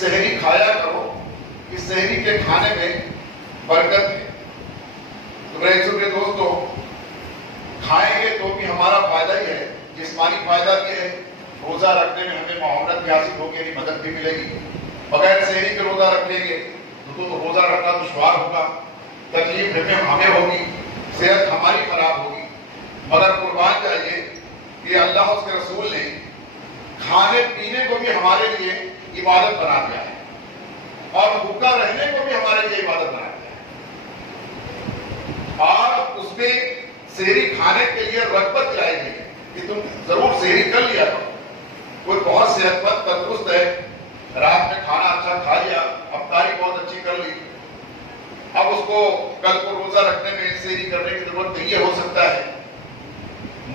سحری کھایا کرو، اس سحری کے کھانے میں برکت ہے۔ تو میرے عزیزوں کے دوستو، کھائیں گے تو بھی ہمارا فائدہ ہی ہے، جسمانی فائدہ بھی ہے، روزہ رکھنے میں ہمیں معاونت بھی حاصل ہوگی، یعنی مدد بھی ملے گی۔ بغیر سحری کے روزہ رکھ لیں گے تو روزہ رکھنا دشوار ہوگا، تکلیف ہمیں ہوگی، صحت ہماری خراب ہوگی۔ مگر قربان جائیے کہ اللہ اور اس کے رسول نے کھانے پینے کو بھی ہمارے لیے عبادت بنا دیا ہے، اور بھوکا رہنے کو بھی ہمارے لیے عبادت بنا دیا ہے، اور اس میں سحری کھانے کے لیے رغبت دلائی گئی ہے کہ تم ضرور سحری کر لیا کرو۔ کوئی بہت صحت مند تندرست ہے، رات میں کھانا اچھا کھا لیا، افطاری بہت اچھی کر لی، اب اس کو کل کو روزہ رکھنے میں سحری کرنے کی ضرورت نہیں ہو سکتا ہے،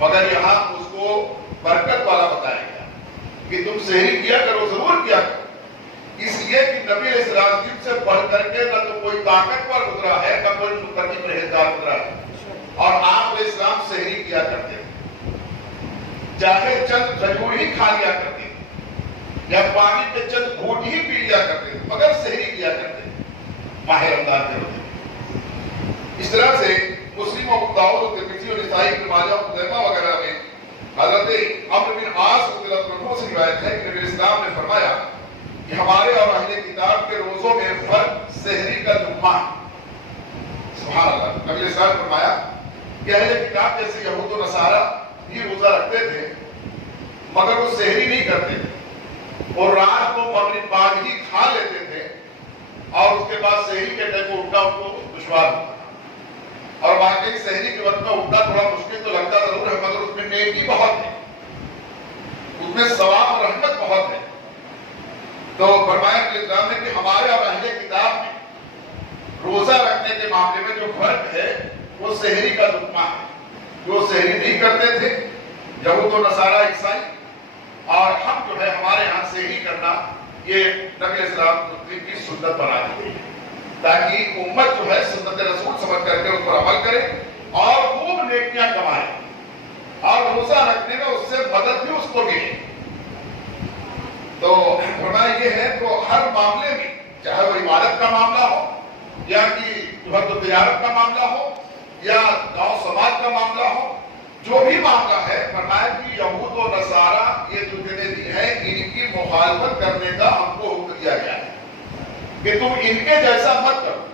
مگر یہاں اس کو برکت والا بتایا گیا کہ تم سحری کیا کرو، ضرور کیا کرو، اس لیے کہ نبی علیہ السلام سے بڑھ کر کے نہ تو کوئی طاقتور گزرا ہے، نہ کوئی متقی پرہیزگار گزرا ہے، اور آپ علیہ السلام سحری کیا کرتے تھے، چاہے چند کھجور ہی کھا لیا کرتے تھے یا پانی کے چند گھونٹ ہی پی لیا کرتے تھے، مگر سحری کیا کرتے تھے ماہ رمضان کے روزے۔ اس طرح سے مسلم و ابو داؤد و ترمذی اور نسائی ابن ماجہ اور خزیمہ وغیرہ میں حضرت عمرو بن عاص رضی اللہ عنہ سے روایت ہے کہ نبی اسلام نے فرمایا کہ ہمارے اور اہل کتاب کے روزوں میں فرق سحری کا لقمہ ہے۔ سبحان اللہ، نبی اسلام نے فرمایا کہ اہل کتاب جیسے یہود و نصارہ بھی روزہ رکھتے تھے، مگر وہ سحری نہیں کرتے تھے، اور رات کو مغرب بعد ہی کھا لیتے تھے، اور اس کے بعد سحری کے ٹائم کو اٹھنا ان کو دشوار ہوتا، اور واقعی سحری کے وقت میں اٹھنا تھوڑا مشکل تو لگتا ضرور ہے، مگر اس میں نیکی بہت ہے، اس میں ثواب اور رحمت بہت ہے۔ تو فرمایا کہ اسلام نے کہ ہمارے اور اہل کتاب میں روزہ رکھنے کے معاملے میں جو فرق ہے وہ سحری کا لقمہ ہے۔ جو سحری نہیں کرتے تھے یہود و نصارہ عیسائی، اور ہم جو ہے ہمارے ہاں سحری کرنا یہ نبی اسلام کی سنت بنا دی گئی ہے، تاکہ امت جو ہے سنت رسول سمجھ کر کے اس پر عمل کرے اور خوب نیکیاں کمائے، اور روزہ رکھنے میں اس سے مدد بھی اس کو ملے۔ تو فرمایا یہ ہے تو ہر معاملے میں، چاہے وہ عبادت کا معاملہ ہو یا کہ تجارت کا معاملہ ہو یا گاؤں سماج کا معاملہ ہو، جو بھی معاملہ ہے، فرمایا کہ یہود و نصارہ یہ جو دنیں دی ہیں ان کی مخالفت کرنے کا ہم کو حکم دیا گیا ہے کہ تم ان کے جیسا مت کرو۔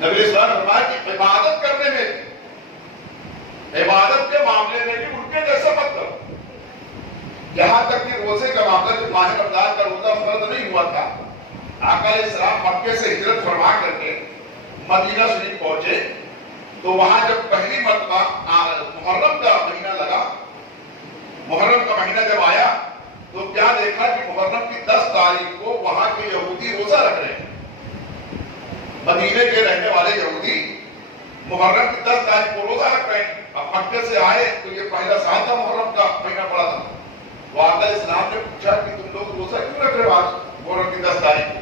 نبی اسلام نے فرمایا کہ عبادت کرنے میں، عبادت کے معاملے میں بھی ان کے جیسا مت کرو۔ یہاں تک کہ روزے کا معاملہ، جو ماہ رمضان کا روزہ فرض نہیں ہوا تھا، آقا علیہ السلام مکے سے ہجرت فرما کر کے مدینہ شریف پہنچے، تو وہاں جب پہلی مرتبہ محرم کا مہینہ لگا، محرم کا مہینہ جب آیا تو کیا دیکھا کہ محرم کی 10 تاریخ کو وہاں کے یہودی روزہ رکھ رہے ہیں۔ مدینے کے رہنے والے یہودی محرم کی 10 تاریخ کو روزہ رکھ رہے ہیں۔ اب مکے سے آئے تو یہ پہلا سال تھا، محرم کا مہینہ پڑا تھا، تو آقا علیہ السلام نے پوچھا کہ تم لوگ روزہ کیوں رکھ رہے ہو آج محرم کی 10 تاریخ کو؟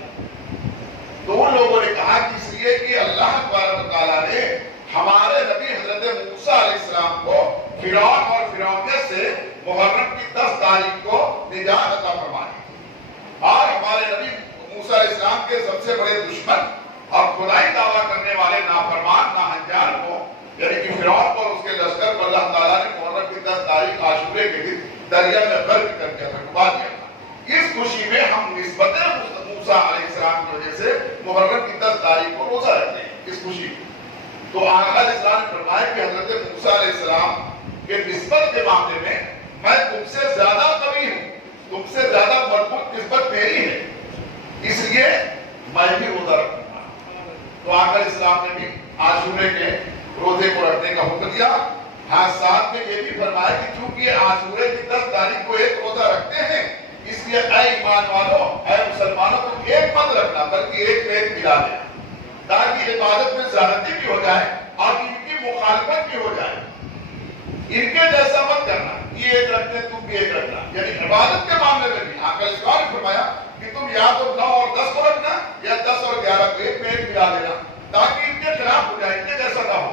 تو ان لوگوں نے کہا کہ اس لیے کہ اللہ تبارک و تعالیٰ نے ہمارے نبی حضرت موسیٰ علیہ السلام کو فرعون اور فرعونیت سے محرم کی 10 تاریخ کو نجات عطا فرمائی، اور ہمارے نبی موسیٰ علیہ السلام کے سب سے بڑے دشمن اور خدائی دعویٰ کرنے والے نافرمان ناہنجار کو، یعنی کہ فرعون اور اس کے لشکر کو اللہ تعالیٰ نے محرم کی 10 تاریخ عاشورے کے دن دریا میں غرق کر کے ڈبا دیا۔ اس خوشی میں ہم نسبت موسیٰ علیہ السلام کی وجہ سے محرم کی 10 تاریخ کو روزہ رکھتے ہیں، اس خوشی میں۔ تو آقا علیہ السلام نے فرمایا کہ حضرت موسیٰ علیہ السلام کے نسبت کے معاملے میں تم سے زیادہ قوی ہوں، تم سے زیادہ مضبوط نسبت میری ہے، اس لیے میں بھی روزہ رکھوں گا۔ تو آقا علیہ السلام نے بھی عاشورے کے روزے کو رکھنے کا حکم دیا۔ ہاں، ساتھ میں یہ بھی فرمایا کہ چونکہ عاشورے کی 10 تاریخ کو ایک روزہ رکھتے ہیں، اس لیے اے ایمان والو، اے مسلمانوں، تم ایک مت رکھنا بلکہ ایک میں ایک ملا دینا، تاکہ عبادت میں زیادتی بھی ہو جائے اور ان کی مخالفت بھی ہو جائے۔ ان کے جیسا مت کرنا، یہ ایک رکھتے تم بھی ایک رکھنا، یعنی عبادت کے معاملے میں بھی آقا علیہ السلام نے فرمایا کہ تم یا تو 9 اور 10 کو رکھنا یا 10 اور 11 کو ایک میں ایک ملا دینا، تاکہ ان کے خلاف ہو جائے، ان کے جیسا نہ ہو۔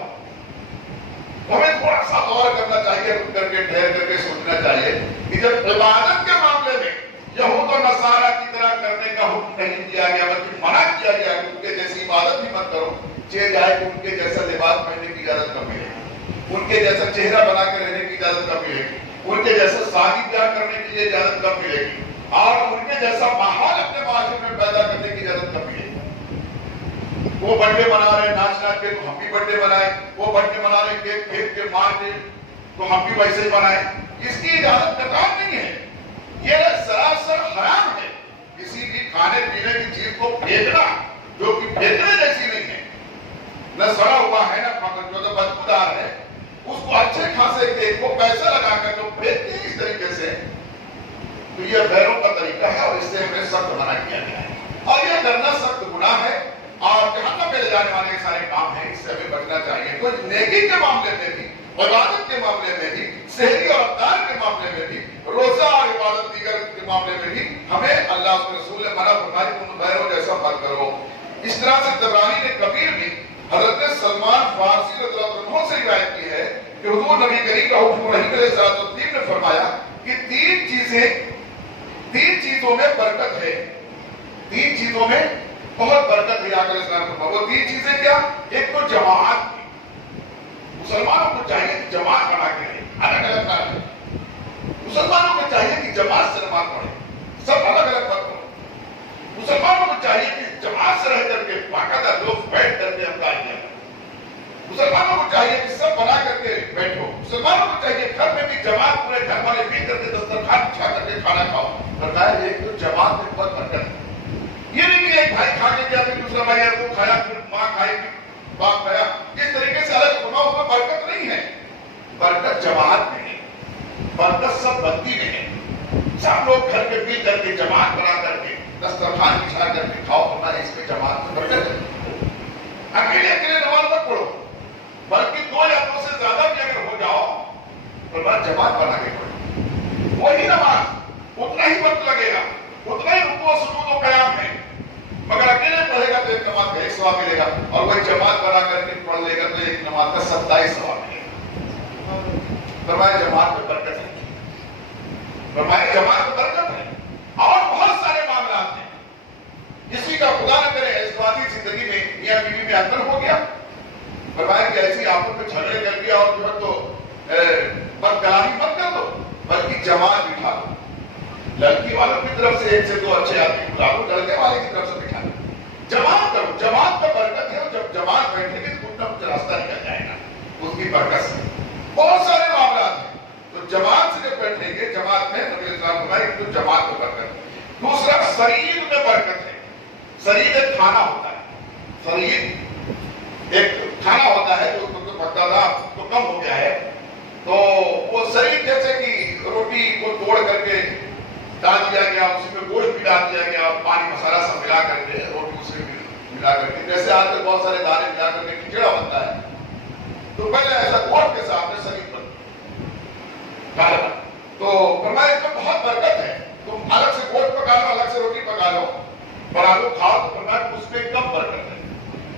ہمیں تھوڑا سا غور کرنا چاہیے، رک کر کے ٹھہر کر کے سوچنا چاہیے کہ جب عبادت کے معاملے میں یہود و نصارہ کی طرح کرنے کا حکم نہیں دیا گیا، بلکہ منع کیا گیا کہ ان کے جیسی عبادت بھی مت کرو، چاہے جائے کہ ان کے جیسا لباس پہننے کی اجازت کب ملے گی، ان کے جیسا چہرہ بنا کے رہنے کی اجازت کب ملے گی، ان کے جیسا شادی بیاہ کرنے کی اجازت کب ملے گی، اور ان کے جیسا ماحول اپنے معاشرے میں پیدا کرنے کی اجازت کب ملے گی۔ وہ برتھ ڈے منا رہے ناچ ناچ کے تو ہم بھی برتھ ڈے منائیں، وہ برتھ ڈے منا رہے کیک پھینک کے مار کے تو ہم بھی ویسے ہی منائیں، اس کی اجازت قطعاً نہیں ہے۔ یہ سراسر حرام ہے کسی بھی کھانے پینے کی چیز کو پھینکنا جو کہ پھینکنے جیسی نہیں ہے، نہ سڑا ہوا ہے نہ جو بدبودار ہے، اس کو اچھے خاصے کیک کو پیسہ لگا کر جو پھینکتے ہیں اس طریقے سے، تو یہ غیروں کا طریقہ ہے اور اس سے ہمیں سخت منع کیا گیا ہے، اور یہ کرنا سخت گناہ ہے اور جہنم میں لے جانے والے سارے کام ہیں، اس سے ہمیں بچنا چاہیے۔ تو نیکی کے معاملے میں بھی، عبادت کے معاملے میں بھی، سحری اور افطار کے معاملے میں بھی، روزہ اور عبادت دیگر کے معاملے میں بھی ہمیں اللہ کے رسول نے منع فرمایا کہ تم غیروں جیسا مت کرو۔ اس طرح سے طبرانی نے کبیر میں حضرت سلمان فارسی رضی اللہ عنہ سے روایت کی ہے کہ حضور نبی کریم کا حکم رحیم علیہ السلام نے فرمایا کہ تین چیزوں میں برکت ہے، تین چیزوں میں بہت برکت ہے۔ آقا علیہ السلام نے فرمایا وہ تین چیزیں کیا؟ ایک تو جماعت، مسلمانوں کو چاہیے کہ جماعت بنا کے رہیں، الگ الگ نہ رہیں۔ مسلمانوں کو چاہیے کہ جماعت سے نماز پڑھیں، سب الگ الگ مت کرو۔ مسلمانوں کو چاہیے کہ جماعت سے رہ کر کے باقاعدہ لوگ بیٹھ کر کے افطار کیا کریں۔ مسلمانوں کو چاہیے کہ سب بنا کر کے بیٹھو۔ مسلمانوں کو چاہیے گھر میں بھی جماعت، پورے گھر والے بھی کر کے دسترخوان بچھا کر کے کھانا کھاؤ۔ فرمایا ایک تو جماعت میں بہت برکت ہے۔ یہ نہیں کہ ایک بھائی کھا کے گیا پھر دوسرا بھائی کو کھایا، پھر ماں کھائی پھر باپ کھایا، اس طریقے سے الگ فرماؤ، اس میں برکت نہیں ہے۔ برکت جماعت میں ہے، برکت سب بندی میں ہے۔ سب لوگ گھر کے مل کر کے جماعت بنا کر کے دسترخوان بچھا کر کے کھاؤ، فرمایا اس میں جماعت میں برکت ہے۔ اکیلے اکیلے نماز مت پڑھو، بلکہ دو یا دو سے زیادہ بھی اگر ہو جاؤ فرمایا جماعت بنا کے پڑھو۔ وہی نماز اتنا ہی وقت لگے گا، اتنا ہی رکوع و سجود و قیام ہے، مگر اکیلے پڑھے گا تو ایک نماز کا 1 ثواب ملے گا، اور وہی جماعت بنا کر کے پڑھ لے گا تو ایک نماز کا 27 ثواب ملے گا۔ فرمایا جماعت میں برکت ہے، فرمایا جماعت میں برکت ہے۔ اور بہت سارے معاملات ہیں، کسی کا خدا نہ کرے ازدواجی زندگی میں میاں بیوی میں انتر ہو گیا، فرمایا کہ ایسی آپس میں جھگڑے کر گیا اور جو ہے تو بد کلامی مت کر دو، بلکہ جماعت بٹھا دو۔ لڑکی والوں کی طرف سے 1 سے 2 اچھے آدمی بلا دو، لڑکے والے کی طرف سے بٹھا دو، جماعت کرو۔ جماعت کا برکت ہے، اور جب جماعت بیٹھے گی تو کچھ نہ کچھ راستہ نکل جائے گا اس کی برکت سے۔ بہت سارے معاملات ہیں، تو جماعت سے جب بیٹھیں گے، جماعت میں نبی اسلام فرمائے کہ تو جماعت میں برکت ہے۔ دوسرا سرید میں برکت ہے۔ سرید ایک کھانا ہوتا ہے، سرید ایک کھانا ہوتا ہے جو پکا تھا تو کم ہو گیا ہے، تو وہ سرید جیسے کہ روٹی کو توڑ کر کے ڈال دیا گیا، اس میں گوشت بھی ڈال دیا گیا، پانی مسالہ سب ملا کر کے روٹی اس میں ملا کر کے، جیسے آج کل بہت سارے دانے ملا کر کے کھچڑا بنتا ہے، تو پہلے ایسا گوشت کے ساتھ میں سرید بنتا ہے۔ تو فرمایا اس میں بہت برکت ہے، تم الگ سے گوشت پکا لو، الگ سے روٹی پکا لو، بنا لو کھاؤ، تو فرمایا اس میں کم برکت ہے،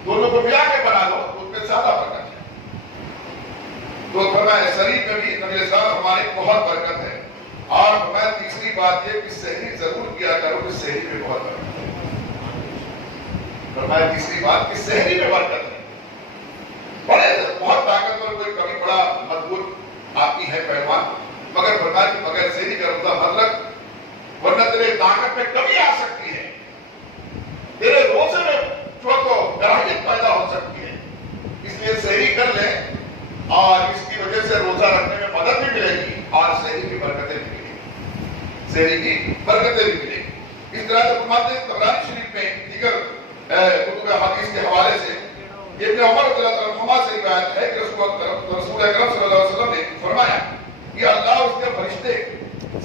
دونوں کو ملا کے بنا لو تو اس میں زیادہ برکت ہے۔ تو فرمایا سرید میں بھی نبی اسلام ہمارے بہت برکت ہے۔ اور فرمایا تیسری بات یہ کہ سحری ضرور کیا کرو کہ سحری میں بہت برکت ہے۔ فرمایا تیسری بات کہ سحری میں برکت ہے۔ بڑے بہت طاقتور کوئی کبھی بڑا مضبوط آتی ہے پہلوان، مگر فرمایا کہ بغیر سحری کا روزہ مت رکھ، ورنہ تیرے طاقت میں کمی آ سکتی ہے، تیرے روزے میں تو کراہیت پیدا ہو سکتی ہے۔ اس لیے سحری کر لیں، اور اس کی وجہ سے روزہ رکھنے میں مدد بھی ملے گی اور سحری کی برکتیں بھی ملیں گی، سحری کی برکتیں بھی ملیں گی۔ اس طرح سے فرماتے ہیں طبرانی شریف میں دیگر کتب حدیث کے حوالے سے ابن عمر رضی اللہ عنہما سے روایت ہے کہ رسول اکرم صلی اللہ علیہ وسلم نے فرمایا کہ اللہ اس کے فرشتے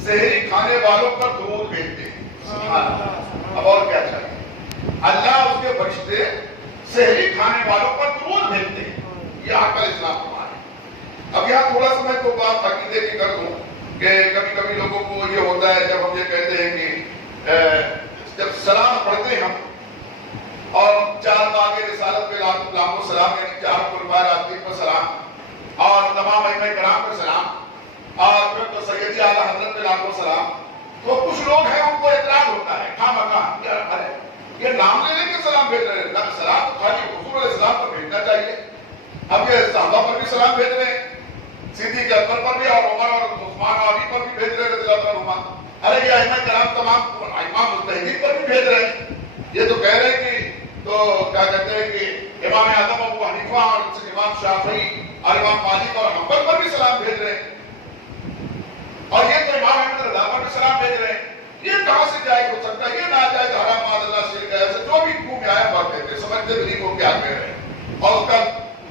سحری کھانے والوں پر درود بھیجتے ہیں۔ سبحان اللہ، اب اور کیا چاہیے؟ اللہ اس کے فرشتے سحری کھانے والوں پر درود بھیجتے ہیں، یہ آقا علیہ السلام فرمایا۔ اب یہاں تھوڑا سا میں تو بات عقیدے کی کر دوں کہ کبھی کبھی لوگوں کو یہ ہوتا ہے جب ہم یہ کہتے ہیں کہ جب سلام پڑھتے ہیں ہم اور 4 باغ رسالت پہ لاکھوں سلام، یعنی 4 خلفائے راشدین پر سلام اور تمام ائمہ کرام پر سلام اور پھر تو سیدی اعلیٰ حضرت پہ لاکھوں سلام تو کچھ لوگ ہیں ان کو اعتراض ہوتا ہے ارے یہ نام لے لے کے سلام بھیج رہے ہیں، سلام تو خالی حضور علیہ السلام پر بھیجنا چاہیے. اب یہ صحابہ پر بھی سلام بھیج رہے ہیں، صدیق اکبر پر بھی اور عمر اور عثمان اور علی پر بھی بھیج رہے رضی اللہ عنہما. ارے یہ ائمہ کرام تمام امام مجتہدین پر بھی بھیج رہے ہیں. یہ تو کہہ رہے ہیں کہ تو کیا کہتے ہیں کہ امام اعظم ابو حنیفہ اور امام شافعی اور امام مالک اور حنبل پر بھی سلام بھیج رہے ہیں، اور یہ تو امام احمد رضا پر بھی سلام بھیج رہے ہیں. یہ کہاں سے جائز ہو سکتا ہے؟ یہ ناجائز حرام معاذ اللہ شرک ہے. ایسے جو بھی منہ میں آیا بات کہتے ہیں، سمجھتے بھی نہیں وہ کیا کہہ رہے ہیں. اور اس کا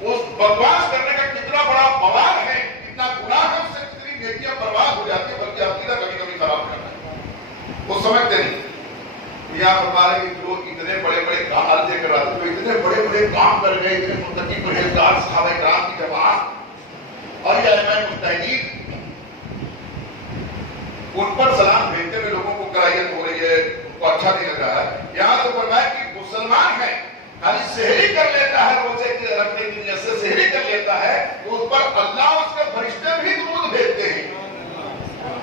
اس بکواس کرنے کا کتنا بڑا بوال ہے، کتنا گناہ ہے، اس سے کتنی نیکیاں برباد ہو جاتی ہیں، بلکہ عقیدہ کبھی کبھی خراب کرتا ہے. وہ سمجھتے نہیں. یہاں فرما رہے کہ لوگ اتنے بڑے بڑے کام عرضے کر رہے تھے، اتنے بڑے بڑے کام کر گئے، اتنے متقی پرہیزگار صحابہ کرام کی جماعت اور یہ ائمہ مجتہدین، ان پر سلام بھیجتے ہوئے لوگوں کو کراہیت ہو رہی ہے، ان کو اچھا نہیں لگ رہا ہے. یہاں تو فرمایا کہ مسلمان ہے، خالی سحری کر لیتا ہے، روزے کے رکھنے کی نیت سے سحری کر لیتا ہے، تو اس پر اللہ اس کے فرشتے بھی درود بھیجتے ہیں،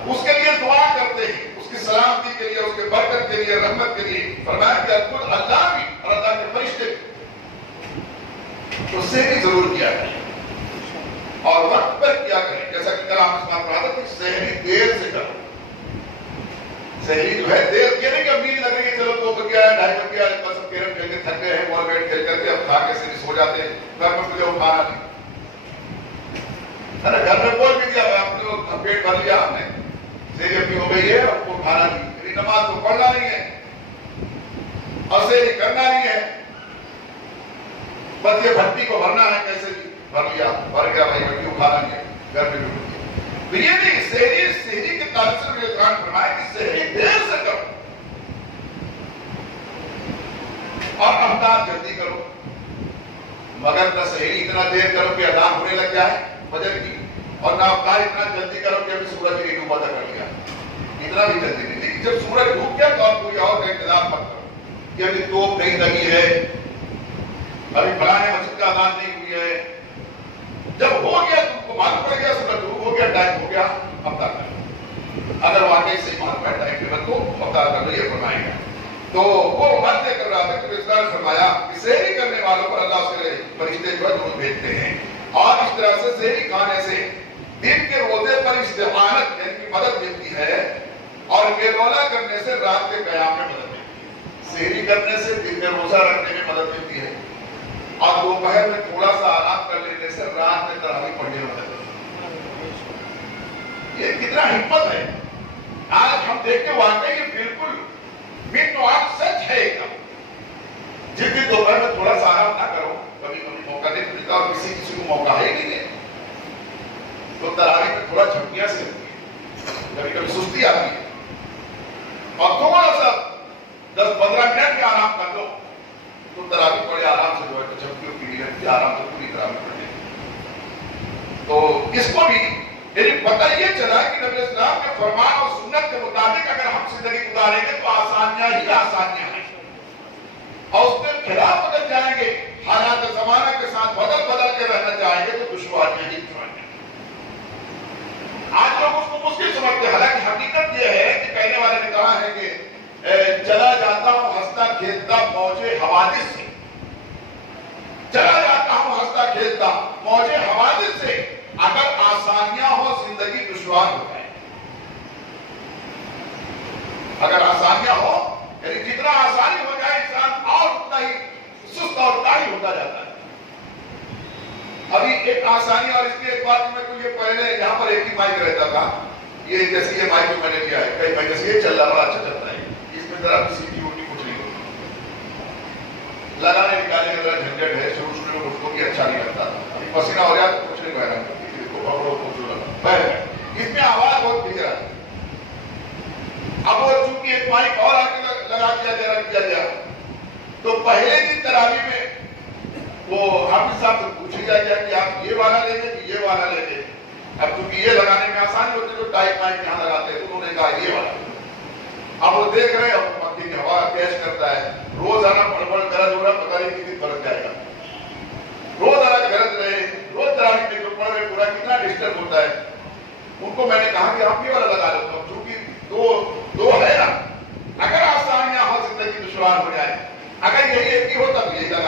اس کے لیے دعا کرتے ہیں، اس کی سلامتی کے لیے، اس کے برکت کے لیے، رحمت کے لیے. فرمایا کہ خود اللہ بھی اور اللہ کے فرشتے تو سحری ضرور کیا کریں اور وقت پر کیا کریں. جیسا کہ کل ہم اس بات پڑھا تھا کہ سحری دیر سے کرو. سحری جو ہے دیر، یہ نہیں کہ اب نیند لگ رہی ہے، چلو 2 بجے آیا، 2:30 بجے آیا، بس اب کیرم کھیل کے تھک گئے ہیں، بال بیٹ کھیل کر کے اب کھا کے سے سو جاتے ہیں، گھر میں مجھے اٹھانا نہیں. ارے گھر میں بول بھی دیا، آپ نے پیٹ بھر لیا، آپ نے سحری اپنی ہو گئی ہے، آپ کو کھانا نہیں، میری نماز کو پڑھنا نہیں ہے اور سحری کرنا نہیں ہے، بس یہ بھٹی کو بھرنا ہے، کیسے بھی بھر لیا، بھر گیا بھائی، بھٹی کو کھانا نہیں ہے، گھر میں بھی. تو یہ نہیں، سحری کے تعلق سے مجھے قرآن فرمایا کہ سحری دیر سے کرو اور افطار جلدی کرو، مگر نہ سحری اتنا دیر کرو کہ اذان ہونے لگ جائے فجر کی، اور نہ افطار اتنا جلدی کرو کہ ابھی سورج نہیں ڈوبا تھا کر لیا. اتنا بھی جلدی نہیں. لیکن جب سورج ڈوب گیا تو آپ کوئی اور کا انتظار مت کرو کہ ابھی توپ نہیں لگی ہے، ابھی فلانے مسجد کا اذان نہیں ہوئی ہے. جب ہو گیا تم کو معلوم پڑ گیا، سورج غروب ہو گیا، ٹائم ہو گیا، افطار کر لو. اگر واقعی سے ایمان بیٹھا ہے کہ تو افطار کر لو، یہ فرمائے گا. تو وہ باتیں کر رہا تھا کہ اس طرح فرمایا کہ سحری کرنے والوں پر اللہ اس کے فرشتے جو ہے درود بھیجتے ہیں، اور اس طرح سے سحری کھانے سے دن کے روزے پر استعانت یعنی کہ مدد ملتی ہے، اور بے روزہ کرنے سے رات کے قیام میں مدد ملتی ہے. سحری کرنے سے دن میں روزہ رکھنے میں مدد ملتی ہے، اور دوپہر میں تھوڑا سا آرام کر لینے سے رات میں تراویح پڑھنے میں مدد ملتی ہے. یہ کتنا حکمت ہے. آج ہم دیکھتے واقعی یہ بالکل آج سچ ہے. ایک جس بھی دوپہر میں تھوڑا سا آرام نہ کرو، کبھی کبھی موقع نہیں ملتا اور کسی کو موقع ہے ہی نہیں ہے، تو تراویح میں تھوڑا جھپکیاں سے ہوتی ہے، کبھی کبھی سستی آتی ہے، اور تھوڑا سا 10-15 منٹ کے آرام کر لو تو تراویح بڑے آرام سے جو ہے جھپکیوں کی نہیں آرام سے پوری تراویح پڑھ لیں. تو اس کو بھی یعنی پتہ یہ چلا کہ نبی اسلام کے فرمان اور سنت کے مطابق اگر ہم زندگی گزاریں گے تو آسانیاں ہی آسانیاں ہیں، اور اس کے خلاف اگر جائیں گے، حالات زمانہ کے ساتھ بدل کے رہنا چاہیں گے تو دشواریاں ہی دشواریاں. آج لوگ اس کو مشکل سمجھتے ہیں، حالانکہ حقیقت یہ ہے کہ کہنے والے نے کہا ہے کہ چلا جاتا ہوں ہنستا کھیلتا موجے حوادث سے، چلا جاتا ہوں ہنستا کھیلتا موجے حوادث سے. اگر آسانیاں ہو زندگی دشوار ہو جائے. اگر آسانیاں ہو یعنی جتنا آسانی ہو جائے انسان اور اتنا ہی سست اور کاہل ہوتا جاتا ہے. ابھی ایک آسانی اور اس کی ایک بات میں تو یہ پہلے یہاں پر ایک ہی مائک رہتا تھا، یہ جیسے یہ مائک میں نے لیا ہے کئی مہینے سے یہ چل رہا، بڑا اچھا چلتا ہے، اس میں ذرا کسی کی اٹھی کچھ نہیں ہوتی، لگانے نکالنے کا ذرا جھنجٹ ہے، شروع میں اس کو بھی اچھا نہیں لگتا، ابھی پسینہ ہو جائے تو کچھ نہیں بہنا، اس میں آواز بہت کلیئر ہے. اب وہ چونکہ ایک مائک اور آگے لگا دیا گیا تو پہلے دن تراویح میں وہ حافظ صاحب سے پوچھ لیا گیا کہ آپ یہ والا لیں گے کہ یہ والا لیں گے. اب چونکہ یہ لگانے میں آسانی ہوتی ہے تو ٹائپ مائک یہاں لگاتے ہیں، تو انہوں نے کہا یہ والا. اب وہ دیکھ رہے ہیں اب مکھی کی ہوا کیچ کرتا ہے، روزانہ بڑبڑ درد ہو رہا، پتہ نہیں کتنی فرق جائے گا. روزانہ غلط رہے، روز تراویح میں جو پڑھ رہے پورا کتنا ڈسٹرب ہوتا ہے. ان کو میں نے کہا کہ آپ یہ والا لگا لو، چونکہ دو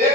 1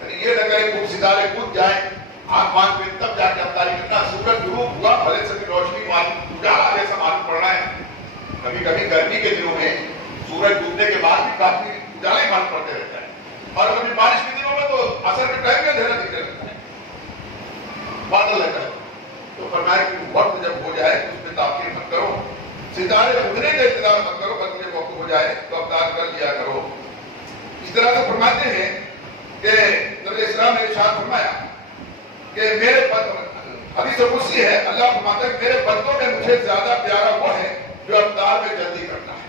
یعنی یہ نہ کرے خوب ستارے کود جائیں آسمان پہ تب جا کے افطاری کرنا. سورج غروب ہوا بھلے سے بھی روشنی معلوم اجالا جیسا معلوم پڑ رہا ہے. کبھی کبھی گرمی کے دنوں میں سورج ڈوبنے کے بعد بھی کافی اجالا ہی معلوم پڑتے رہتا ہے, اور کبھی بارش کے دنوں میں تو اثر کے ٹائم میں اندھیرا دکھنے لگتا ہے, بادل لگتا ہے. تو فرمایا کہ وقت جب ہو جائے تو اس میں تاخیر مت کرو, ستارے اگنے کا انتظار مت کرو, بلکہ جب وقت ہو جائے تو افطار کر لیا کرو. اس طرح سے فرماتے ہیں کہ نبی اسلام نے ارشاد فرمایا کہ میرے حدیث قدسی ہے, اللہ فرماتا ہے کہ میرے بندوں میں مجھے زیادہ پیارا وہ ہے جو افطار میں جلدی کرتا ہے.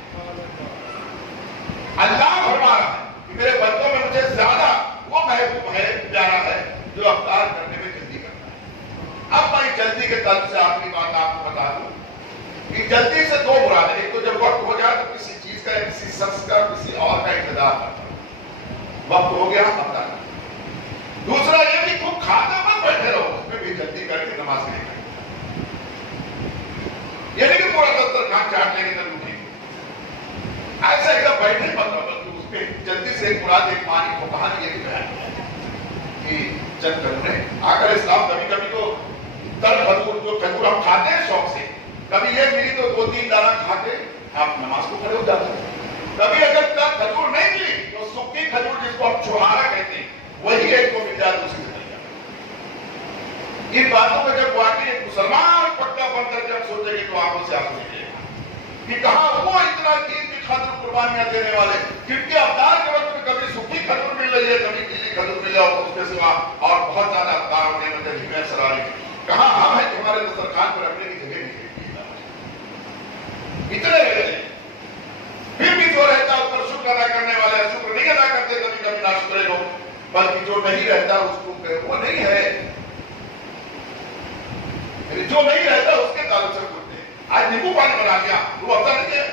اللہ فرما رہا ہے کہ میرے بندوں میں مجھے زیادہ وہ محبوب ہے, پیارا ہے جو افطار کرنے میں جلدی کرتا ہے. اب میں جلدی کے طلب سے آخری بات آپ کو بتا دوں کہ جلدی سے دو مراد ہے. ایک تو جب وقت ہو جائے تو کسی چیز کا, کسی شخص کا, کسی اور کا انتظار کرتا ہے, وقت ہو گیا افطار. دوسرا یہ بھی خوب کھاتے مت بیٹھے رہو, اس میں بھی جلدی کر کے نماز نہیں کریں. یہ نہیں کہ پورا دسترخوان چاٹ لیں گے تب اٹھیں گے, ایسا ایک دم بیٹھے مت رہو, بلکہ اس پہ جلدی سے ایک مراد ایک پانی کو کہانی یہ بھی بیان کہ چند کروڑے آخر اسلام کبھی کبھی تو تر کھجور, جو کھجور ہم کھاتے ہیں شوق سے, کبھی یہ ملی تو 2-3 دانہ کھا کے آپ نماز کو کھڑے ہو جاتے ہیں. کبھی اگر تر کھجور نہیں ملی تو سکی کھجور جس کو ہم چھوہارا کہتے ہیں وہی ایک کو مل جائے دوسری سے مل جائے. ان باتوں میں جب واقعی ایک مسلمان پکا بن کر کے ہم سوچیں گے تو آنکھوں سے آنسو نکلے گا کہ کہاں وہ اتنا دین کی خاطر قربانیاں دینے والے, کیونکہ افطار کے وقت میں کبھی سکی کھجور مل رہی ہے, کبھی گیلی کھجور مل رہا اس کے سوا اور بہت زیادہ افطار اور نعمتیں ہمیں سر آ رہی ہیں. کہاں ہم ہیں کہ ہمارے دسترخوان پر رکھنے کی جگہ نہیں ہے. اتنے رہتے ہیں پھر بھی جو رہتا ہے اس پر شکر ادا کرنے والے, شکر نہیں ادا کرتے کبھی کبھی ناشکرے لوگ, بلکہ جو نہیں رہتا اس کو وہ نہیں ہے, جو نہیں رہتا اس کے تعلق سے پوچھتے ہیں. آج نیبو پانی بنا دیا وہ افطار نہیں ہے,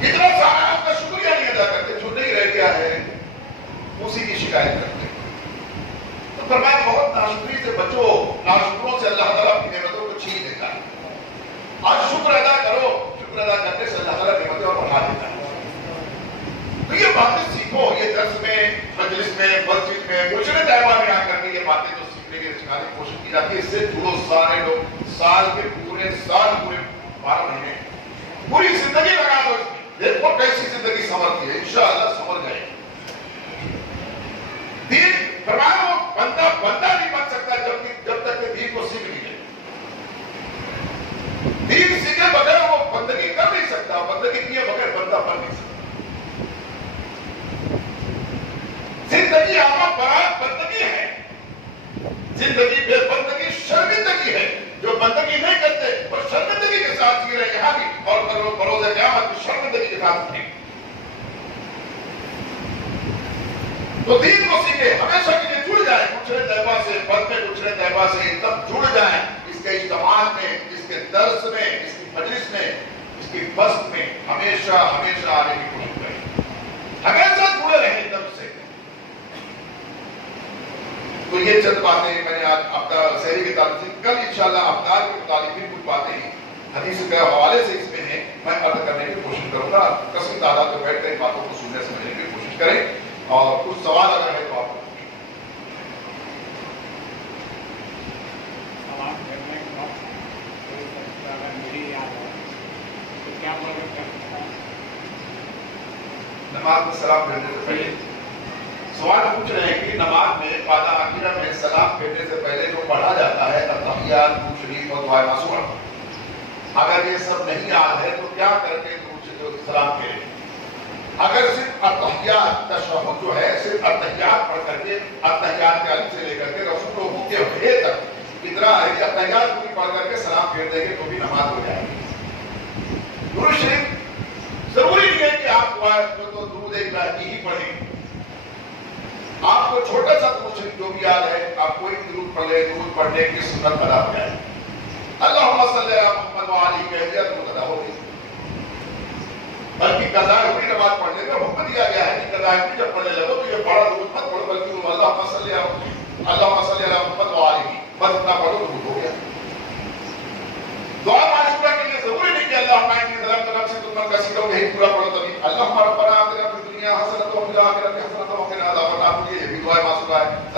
اتنا سارا آپ کا شکریہ نہیں ادا کرتے, جو نہیں رہ گیا ہے اسی کی شکایت کرتے ہیں. تو فرمایا بہت ناشکری سے بچو, ناشکروں سے اللہ تعالیٰ اپنی نعمتوں کو چھین دیتا ہے. آج شکر ادا کرو, شکر ادا کرنے سے اللہ تعالیٰ نعمتیں اور بڑھا دیتا ہے. تو یہ باتیں سیکھو, یہ درس میں, مجلس میں, مسجد میں, مشرے طیبہ میں آ کر کے یہ باتیں جو سیکھنے کی سکھانے کی کوشش کی جاتی ہے, اس سے جڑو سارے لوگ, سال کے پورے 12 مہینے پوری زندگی لگا دو, دیکھو کیسی زندگی سنورتی ہے, انشاءاللہ سنور جائے. دین فرمایا وہ بندہ نہیں بن سکتا جب تک کہ دین کو سیکھ نہیں لے. دین سیکھے بغیر وہ بندگی کر نہیں سکتا, بندگی کیے بغیر بندہ بن نہیں سکتا. زندگی آمد برات بندگی ہے, زندگی بے بندگی شرمندگی ہے. جو بندگی نہیں کرتے وہ شرمندگی کے ساتھ جی رہے یہاں بھی, اور بروز قیامت بھی شرمندگی کے ساتھ جی. تو دین کو سیکھے, ہمیشہ کے لیے جڑ جائیں گچھڑے طیبہ سے, بد میں گچھڑے طیبہ سے تب جڑ جائیں. اس کے اجتماع میں, اس کے درس میں, اس کی مجلس میں, اس کی بست میں ہمیشہ ہمیشہ آنے کی کوشش کریں, ہمیشہ جڑے رہیں تب سے. تو یہ چند باتیں میں نے آج افطار سحری کے تعلق سے, کل انشاءاللہ افطار کے متعلق بھی کچھ باتیں ہیں حدیث کے حوالے سے اس میں ہیں, میں عرض کرنے کی کوشش کروں گا. کثیر تعداد میں بیٹھ کر ان باتوں کو سننے سمجھنے کی کوشش کریں, اور کچھ سوال اگر ہے تو آپ نماز میں سلام پھیرنے سے پہلے سوال پوچھ رہے ہیں کہ نماز میں قاعدہ آخرہ میں سلام پھیرنے سے پہلے جو پڑھا جاتا ہے تحیات, درود شریف اور دعائے معصومہ, اگر یہ سب نہیں یاد ہے تو کیا کر کے سلام پھیریں؟ اگر صرف التحیات تشہد جو ہے صرف التحیات پڑھ کر کے, التحیات کے الف سے لے کر کے رسول اللہ کے بھے تک اتنا ہے کہ التحیات پوری پڑھ کر کے سلام پھیر دیں گے تو بھی نماز ہو جائے گی. درود شریف ضروری نہیں ہے کہ آپ تو درود الہی ہی پڑھیں, آپ کو چھوٹا سا درود شریف جو بھی یاد ہے آپ کوئی درود پڑھ لیں, درود پڑھنے کی سنت ادا ہو جائے. اللہم صلی علی محمد وعلی کہہ دیا درود ادا ہو گئی. بلکہ قضاء ہوئی نماز پڑھنے کا حکم دیا گیا ہے کہ قضاء ہوئی جب پڑھنے لگو تو یہ بڑا درود مت پڑھو, بلکہ اللہم صلی علی محمد وعلی بس اتنا پڑھو درود ہو گیا. دعا معشورہ کے لیے ضروری نہیں کہ اللہم انی ظلمت نفسی ظلما کثیرا یہی پورا پڑھو تبھی. اللہم ربنا آتنا فی الدنیا حسنۃ و فی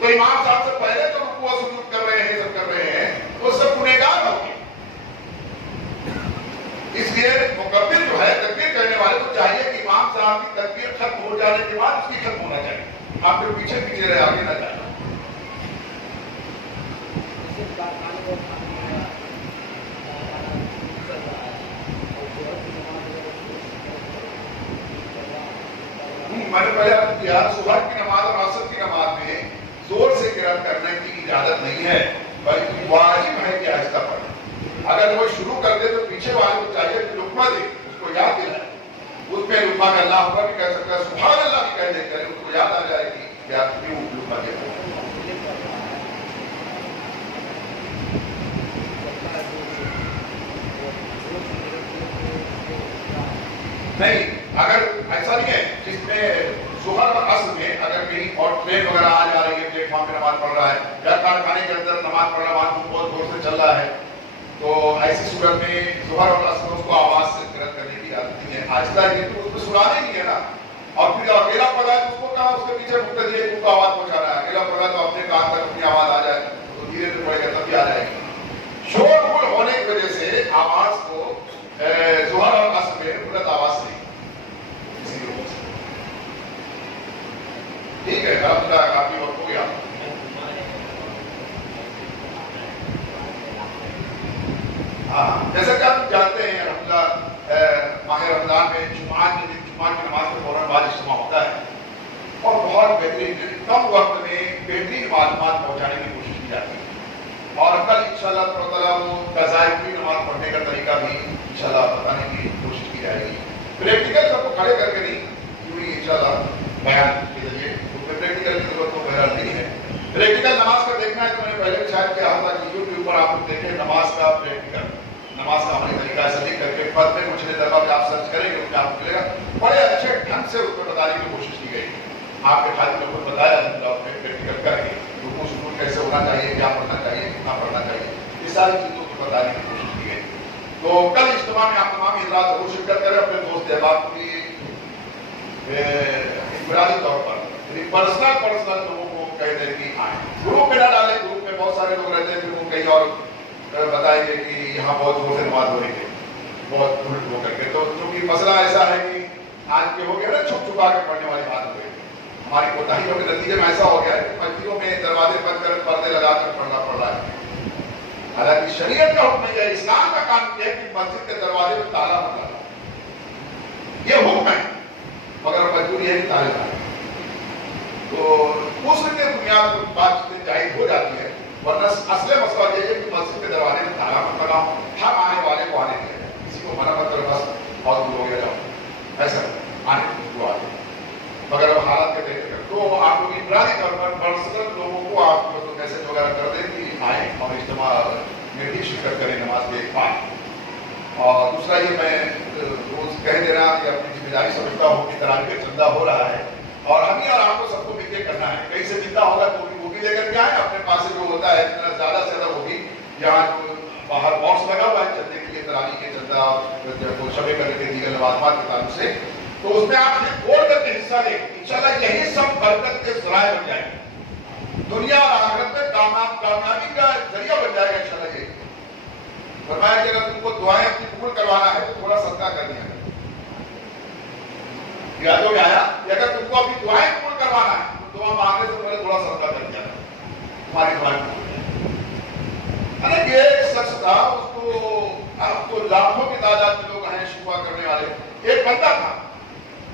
تو امام صاحب سے پہلے تو رکوع و سجود کر رہے ہیں، سب کر رہے ہیں، تو سب گنہگار ہوں گے۔ اس لیے مکبر جو ہے، تکبیر کہنے والے کو چاہیے کہ امام صاحب کی تکبیر ختم ہو جانے کے بعد اس کی ختم ہونا چاہیے، آپ کے پیچھے پیچھے رہے، آگے نہ جائیں۔ میں نے پہلے آپ کیا، صبح کی نماز اور عصر کی نماز میں زور سے قرأت کرنے کی اجازت نہیں ہے، بلکہ واجب ہے کہ آہستہ پڑھیں۔ اگر وہ شروع کر دے تو پیچھے والے کو چاہیے کہ لقمہ دے، اس کو یاد دلائے، اس پہ لقمہ کا اللہ ہوگا بھی کہہ سکتا ہے، سبحان اللہ بھی کہہ دے کرے، اس کو یاد آ جائے گی کہ آپ کیوں لقمہ دے رہے ہیں۔ نہیں، اگر ایسا نہیں ہے جس میں ظہر اور عصر میں اگر کہیں اور ٹرین وغیرہ آ جا رہی ہے، پلیٹ فارم پہ نماز پڑھ رہا ہے یا کارخانے کے اندر نماز پڑھ رہا ہے، وہاں بہت زور سے چل رہا ہے، تو ایسی صورت میں ظہر اور عصر میں اس کو آواز سے قرأت کرنے کی عادت نہیں ہے، آہستہ ہے تو اس کو سنانے نہیں ہے نا۔ اور پھر اکیلا پڑھا ہے تو اس کو کہا اس کے پیچھے مقتدی ہے کو آواز پہنچا رہا ہے، اکیلا پڑھا تو اپنے کان تک اپنی آواز آ جائے تو دھیرے دھیرے پڑھے گا تب بھی آ جائے گی۔ شور غل ہونے کی وجہ سے آواز کو ظہر اور عصر میں بلند آواز سے ٹھیک ہے، الحمدللہ کافی وقت ہو گیا۔ ہاں، جیسا کہ آپ جانتے ہیں الحمدللہ ماہ رمضان میں جمعہ کے دن جمعہ کی نماز کے فوراً بعد اجتماع ہوتا ہے اور بہت بہترین کم وقت میں بہترین معلومات پہنچانے کی کوشش کی جاتی ہے، اور کل انشاءاللہ تعالیٰ وہ قضائے نماز پڑھنے کا طریقہ بھی انشاءاللہ بتانے کی کوشش کی جائے گی۔ پریکٹیکل سب کو کھڑے کر کے نہیں، کیوں ہی انشاءاللہ بیان کے ذریعے پریکٹیکل کی ضرورت تو بہرحال نہیں ہے۔ پریکٹیکل نماز کا دیکھنا ہے تو میں نے پہلے بھی شاید کہا تھا کہ یوٹیوب پر آپ لوگ دیکھیں نماز کا پریکٹیکل، نماز کا عملی طریقہ ایسا لکھ کر کے پد میں کچھ دفعہ بھی آپ سرچ کریں گے تو آپ کو ملے گا، بڑے اچھے ڈھنگ سے اس کو بتانے کی کوشش کی گئی، آپ کے خالی لوگوں کو بتایا پریکٹیکل کر کے رکوع سجود کیسے ہونا چاہیے، کیا پڑھنا چاہیے، کتنا پڑھنا چاہیے، یہ ساری چیزوں کو بتانے کی کوشش کی گئی۔ تو کل اجتماع میں آپ تمام حضرات ضرور شرکت کریں، اپنے دوست احباب کی انفرادی طور پر پرسنل لوگوں کو کہہ دیں کہ آئیں، گروپ میں نہ ڈالیں، گروپ میں بہت سارے لوگ رہتے ہیں پھر وہ کہیں اور بتائیں گے کہ یہاں بہت زور سے نماز ہو رہی ہے، بہت الٹ ہو کر کے، تو چونکہ مسئلہ ایسا ہے کہ آج کے ہو گیا نا چھپ چھپا کے پڑھنے والی بات ہو گئی، ہماری کوتاہیوں کے نتیجے میں ایسا ہو گیا ہے کہ مسجدوں میں دروازے بند کر پردے لگا کر پڑھنا پڑ رہا ہے، حالانکہ شریعت کا حکم ہے، اسلام کا کام یہ ہے کہ مسجد کے دروازے میں تالا مت لگاؤ، یہ حکم ہے، مگر مجبوری ہے کہ تالے لگائیں، تو اس کے بنیاد پر بات چیزیں جائز ہو جاتی ہے، ورنہ اصل مسئلہ یہ ہے کہ مسجد کے دروازے میں تالا مت لگاؤ، ہم آنے والے کو آنے دیں، کسی کو منع مت کرو بس اور دور ہو گیا جاؤ، ایسا آنے کو آنے، مگر اب حالات کے دیکھ کر تو آپ لوگ انفرادی طور پر پرسنل لوگوں کو آپ میسج وغیرہ کر دیں کہ آئیں اور اجتماع میں بھی شرکت کریں نماز کے بعد۔ اور دوسرا یہ میں روز کہہ دینا کہ اپنی ذمہ داری سمجھتا ہوں کہ تراویح کا چندہ ہو رہا ہے اور ہم ہی اور آپ کو سب کو مل کے کرنا ہے، کہیں سے چندہ ہوگا تو وہ بھی لے کر کے آئیں، اپنے پاس سے جو ہوتا ہے جتنا زیادہ سے زیادہ ہوگی، یہاں جو باہر باکس لگا ہوا ہے چندے کے لیے، تراویح کے چندہ، شب قدر کے دیگر لوازمات کے تعلق سے، تو اس میں آپ نے بول کر کے حصہ لیں، انشاءاللہ یہی سب برکت کے ذرائع بن جائیں گے، دنیا اور آخرت میں کامیابی کا ذریعہ بن جائے گا انشاءاللہ۔ یہ فرمایا کہ اگر تم کو دعائیں اپنی قبول کروانا ہے تو تھوڑا صدقہ کر دیا ہے، یادوں میں آیا کہ اگر تم کو اپنی دعائیں قبول کروانا ہے تو دعا مانگنے سے پہلے تھوڑا صدقہ کر دیا تمہاری دعائیں قبول ہے۔ کہ ایک شخص تھا، اس کو اب تو لاکھوں کی تعداد میں لوگ ہیں شفا کرنے والے، ایک بندہ تھا،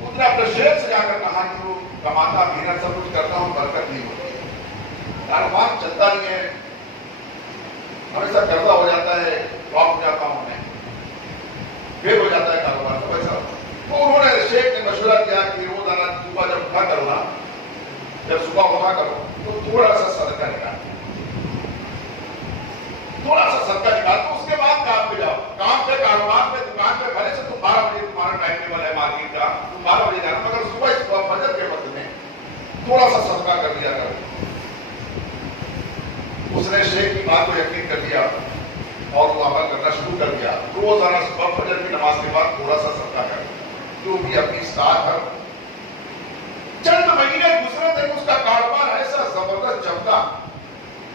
اس نے اپنے شیخ سے جا کر کہا کہ وہ کماتا محنت سب کچھ کرتا ہوں، برکت نہیں ہوتی، کاروبار چلتا نہیں ہے، ہمیشہ قرضہ ہو جاتا ہے، ڈراپ ہو جاتا ہوں میں، پھر ہو جاتا ہے کاروبار تو ایسا۔ تو انہوں نے شیخ نے مشورہ کیا کہ روزانہ صبح جب اٹھا کرو نا، جب صبح اٹھا کرو تو تھوڑا سا صدقہ نکال، تھوڑا سا صدقہ نکال، تو اس کے بعد کام پہ جاؤ، کام پہ، کاروبار پہ، دکان پہ، بھلے سے تم 12 بجے تمہارا ٹائم ٹیبل ہے مارکیٹ کا، تم 12 بجے جانا، مگر صبح فجر کے وقت میں تھوڑا سا صدقہ کر دیا کرو۔ اس نے شیخ کی بات کو یقین کر لیا اور وہ عمل کرنا شروع کر دیا، روزانہ صبح فجر کی نماز کے بعد تھوڑا سا صدقہ کر، جو بھی اپنی استطاعت ہے۔ چند مہینے گزرے تھے، اس کا کاروبار ایسا زبردست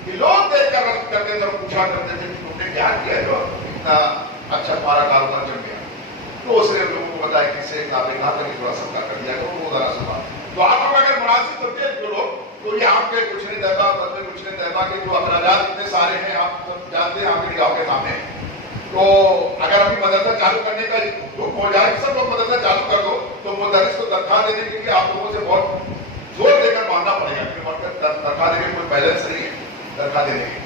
کہ لوگ دیکھ کر رد کرتے تھے اور پوچھا کرتے تھے کہ تم نے کیا کیا جو اتنا اچھا تمہارا کاروبار چل گیا. تو اس نے لوگوں کو بتایا کہ سے آپ نے کہا تھا کہ تھوڑا صدقہ کر دیا کرو وہ ذرا سنا. تو آپ لوگ اگر مناسب ہوتے ہیں جو لوگ تو یہ آپ کے کچھ نہیں طیبہ بدل کچھ نہیں طیبہ کے جو اخراجات اتنے سارے ہیں آپ سب جانتے ہیں آپ کے نگاہوں کے سامنے. تو اگر ابھی مدرسہ چالو کرنے کا حکم ہو جائے سب لوگ مدرسہ چالو کر دو تو مدرس کو تنخواہ دینے کے لیے آپ لوگوں سے بہت زور دے کر ماننا پڑے گا کیونکہ تنخواہ دینے کوئی بیلنس نہیں ہے تنخواہ دینے کی.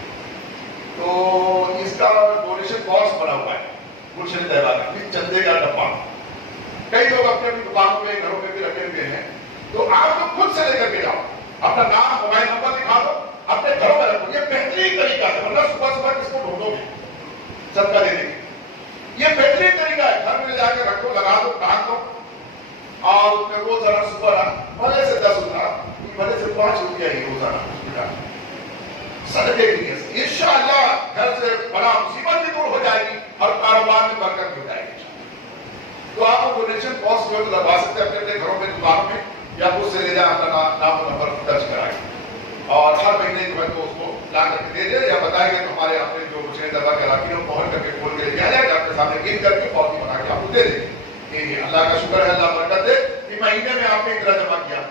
تو اس کا ڈونیشن باکس بنا ہوا ہے گلشن طیبہ کا چندے کا ڈبہ. کئی لوگ اپنی اپنی دکانوں میں گھروں میں بھی رکھے ہوئے ہیں. تو آپ لوگ خود سے لے کر کے جاؤ اپنا نام موبائل نمبر دکھا دو اپنے گھروں میں رکھو. یہ بہترین طریقہ ہے ورنہ صبح صبح کس کو ڈھونڈو گے صدقہ دینے کی. یہ بہترین طریقہ ہے گھر میں جا کے رکھو لگا دو ڈھانک دو اور اس میں روزانہ صبح بھلے سے 10 روپیہ بھلے سے 5 روپیہ ہی روزانہ صدقے کے لیے انشاءاللہ گھر سے بڑا مصیبت بھی دور ہو جائے گی اور کاروبار میں برکت ہو جائے گی. تو آپ کو ڈونیشن باکس جو ہے لگوا سکتے ہیں اپنے اپنے گھروں میں دکانوں میں یا خود سے لے جائیں اپنا نام و نمبر درج کرائیں اور ہر مہینے جو ہے تو اس کو لا کر کے دے دیں یا بتائیں گے تو ہمارے اپنے جو مجھے دبا کے علاقے ہیں پہنچ کر کے کھول کے لے کے آ جائے آپ کے سامنے گن کر کے پالیسی بنا کے آپ کو دے دیں. کہ اللہ کا شکر ہے اللہ برکت دے کہ مہینے میں آپ نے اتنا جمع کیا.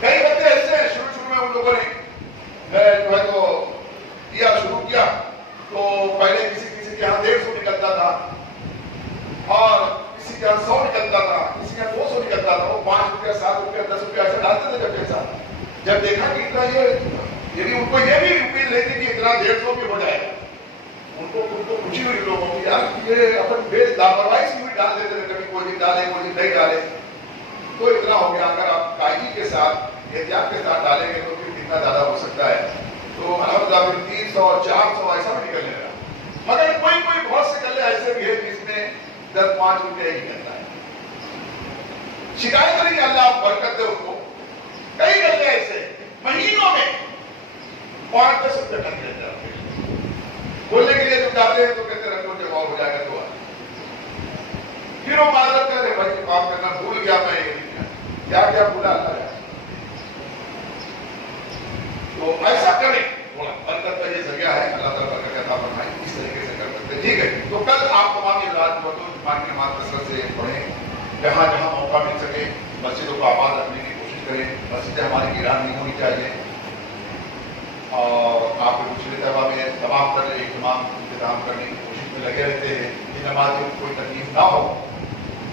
کئی بندے ایسے ہیں شروع میں ان لوگوں نے جو ہے تو کیا شروع کیا تو پہلے کسی کے یہاں 150 نکلتا تھا اور کسی کے یہاں 100 نکلتا تھا کسی کے یہاں 200 نکلتا تھا. وہ 5 روپیہ 7 روپیہ 10 روپیہ ایسے ڈالتے تھے جب پیسہ جب دیکھا کہ اتنا یہ ان کو یہ بھی امید نہیں تھی کہ اتنا 150 بھی ہو جائے گا. ان کو خوشی ہوئی لوگوں کی یار یہ اپن بے لاپرواہی سے بھی ڈال دیتے تھے کبھی کوئی ڈالے کوئی نہیں ڈالے تو اتنا ہو گیا. اگر آپ قائدی کے ساتھ احتیاط کے ساتھ ڈالیں گے تو پھر کتنا زیادہ ہو سکتا ہے. تو الحمدللہ 300 400 ایسا بھی نکلنے لگا. مگر کوئی بہت سے گلے ایسے بھی ہے جس میں 10-5 روپئے ہی نکلتا ہے. شکایت نہیں اللہ برکت دے ان کو. کئی گلے ایسے مہینوں میں 5-10 روپئے ٹن دیتے ہیں بولنے کے لیے جب جاتے ہیں تو کہتے رکھو جب اور ہو جائے گا تو پھر وہ معذرت کر رہے بھائی معاف کرنا بھول گیا میں کیا کیا بھولا اللہ ہے. تو ایسا کریں برکت کا یہ ذریعہ ہے اللہ تعالیٰ برکت عطا فرمائے اس طریقے سے کر سکتے ہیں. ٹھیک ہے تو کل آپ تمام رات کو جمعہ کی نماز کثرت سے پڑھیں جہاں جہاں موقع مل سکے مسجدوں کو آباد رکھنے کی کوشش کریں. مسجدیں ہماری ویران نہیں ہونی چاہیے اور آپ کے پچھلے طیبہ میں تمام تر اہتمام انتظام کرنے کی کوشش میں لگے رہتے ہیں کہ نمازوں کو کوئی تکلیف نہ ہو.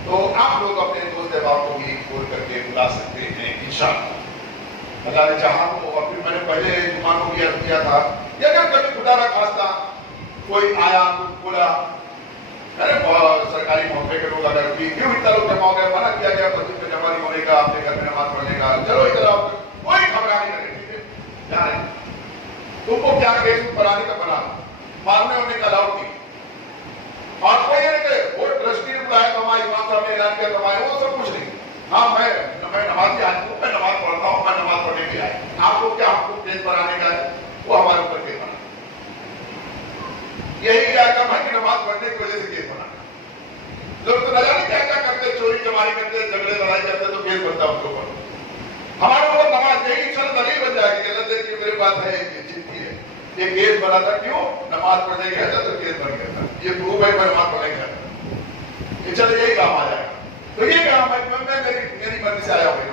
تو آپ لوگ اپنے دوست احباب کو بھی کھول کر کے بلا سکتے ہیں انشاءاللہ. اللہ نے چاہا تو اور پھر میں نے پہلے جمعہ کو بھی عرض کیا تھا کہ اگر کبھی خدا نہ خواستہ کوئی آیا کچھ بولا سرکاری موقع کے لوگ اگر بھی کیوں اتنا لوگ جمع ہو گئے منع کیا گیا مسجد میں جمع نہیں ہونے کا اپنے گھر میں نماز پڑھنے کا چلو ادھر کوئی خبرہ نہیں کرے ٹھیک ہے جا رہے تم کو کیا کیس بنانے کا بنا مارنے ہونے کا الاؤ نہیں. اور کوئی یہ کہ وہ ٹرسٹی نے بلایا تو ہمارے امام صاحب نے اعلان کیا تو ہمارے وہ سب کچھ نہیں. ہاں میں نمازی آدمی ہوں میں نماز پڑھتا ہوں میں نماز پڑھنے کے آئے آپ کو کیا ہم کو کیس بنانے کا ہے وہ ہمارے اوپر کیس بنا یہی کیا کام ہے کہ نماز پڑھنے کی وجہ سے کیس بنا. لوگ تو نہ جانے کیا کیا کرتے چوری چماری کرتے جھگڑے لڑائی کرتے تو کیس بنتا ان کے اوپر. ہمارے اوپر نماز یہی سر دلیل بن جائے گی اللہ دیکھ کے میرے پاس ہے چٹھی ہے یہ کیس بنا تھا کیوں نماز پڑھنے گیا تھا تو کیس بن گیا تھا یہ پروف ہے میں نماز پڑھنے گیا تھا. یہ چلے یہی کام آ جائے گا. تو یہ کام ہے میں میری مرضی سے آیا ہوں